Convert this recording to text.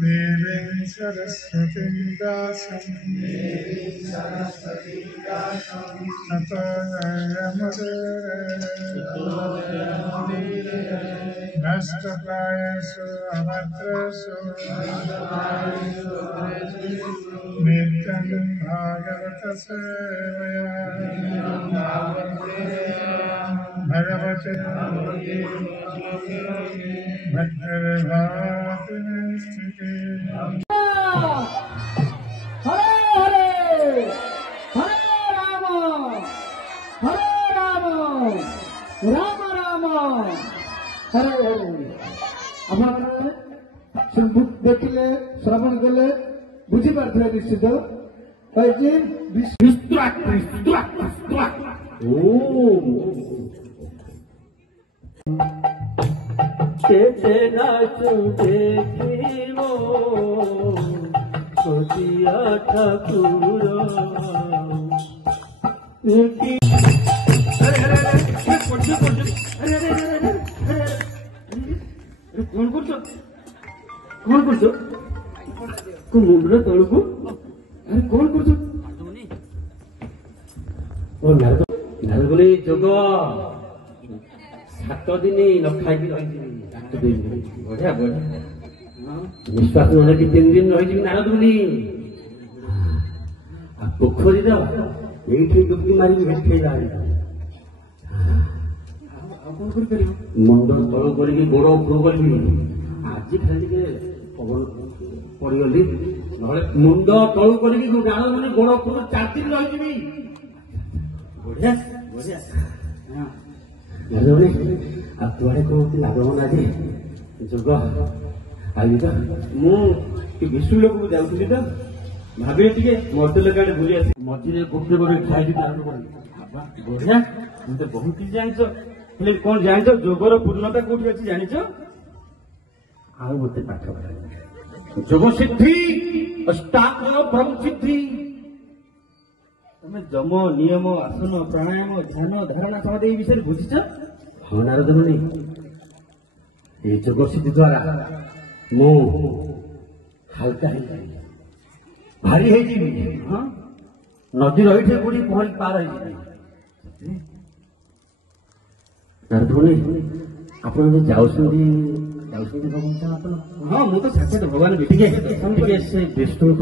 देवीं सरस्वतीं व्यासं ततो जयमुदीरये नष्टप्रायेषु अभद्रेषु नित्यं भागवतसेवया भगवते भक्तिर्भाति नैष्ठिकी। हरे हरे हरे राम राम राम हरे हरे। ଆପଣ ଦେଖିଲେ ଶ୍ରବଣ କଲେ ବୁଝିପାରୁଥିଲେ ନିଶ୍ଚିତ। କେତେ ନାଚୁ ଦେଖିବ ଛୋଟିଆ ଠାକୁର କଣ କରୁଛ କଣ କରୁଛ ମୁଣ୍ଡ ତଳକୁ ଆରେ କଣ କରୁଛ ନାରଦମୁନି ଯୋଗ 7 ଦିନ ନ ଖାଇକି ରହିଯିବି ବଢିଆ ବଢିଆ ନିଶ୍ୱାସ ନହେଲେ କି 3 ଦିନ ରହିଯିବି ନାରଦମୁନି। ପୋଖରୀର ଏଇଠି ଡୁବକି ମାରିକି ଭେଟେଇଲା ଆଉ କଣ କରିପାରିବ ମୁଣ୍ଡ ତଳ କରିକି ଗୋଡ ଉପରୁ କରିବି। ଆଜି ଖାଲି ଟିକେ ପବନ ପଡିଗଲି ନହେଲେ ମୁଣ୍ଡ ତଳୁ କରିକି ନାରଦମୁନି ଗୋଡ ଉପରୁ 4 ଦିନ ରହିଯିବି। ବଢିଆ ବଢିଆ ନାରଦମୁନି ଆଉ ତୁଆଡେ କହୁଛି ଲାଭବାନ ଆଜି ଯୋଗ ଆଜି ତ ମୁଁ ବିଶ୍ୱଲୋକକୁ ଯାଉଥିଲି ତ ଭାବିଲି ଟିକେ ମର୍ତ୍ତ୍ୟଲୋକ ଆଡେ ବୁଲି ଆସି ମଝିରେ ଗୋଟେ ଗୋଟେ ଖାଇଲି ବଢିଆ তুমি ତ ବହୁତ କିଛି ଜାଣିଛ। ହେଲେ କଣ ଜାଣିଛ ଯୋଗର ପୂର୍ଣ୍ଣତା କୋଉଠି ଅଛି ଜାଣିଛ? ଆଉ ଗୋଟେ ପାଠ ଯୋଗ ସିଦ୍ଧି ଅଷ୍ଟାଙ୍ଗ ବ୍ରହ୍ମ ସିଦ୍ଧି। ତମେ ଯମ ନିୟମ ଆସନ ପ୍ରାଣାୟାମ ଧ୍ୟାନ ଧାରଣା ସମାଧି এই ବିଷୟରେ ବୁଝିଛ? ହଁ ନାରଦମୁନି এই ଯୋଗ ସିଦ୍ଧି ଦ୍ୱାରା ମୁଁ ହାଲକା ହେଇଯିବି ଭାରି ହେଇଯିବି। ହଁ ନଦୀର ଏଇଠି କୋଉଠି ପହଁରି ପାର ହେଇଯିବି। ନାରଦମୁନି ଆପଣ ଯୋଉ ଯାଉଛନ୍ତି ଭଗବାନ ଆପଣ? ହଁ ମୁଁ ତ ସାକ୍ଷାତ ଭଗବାନ ଟିକେ ସେ ବିଷ୍ଣୁ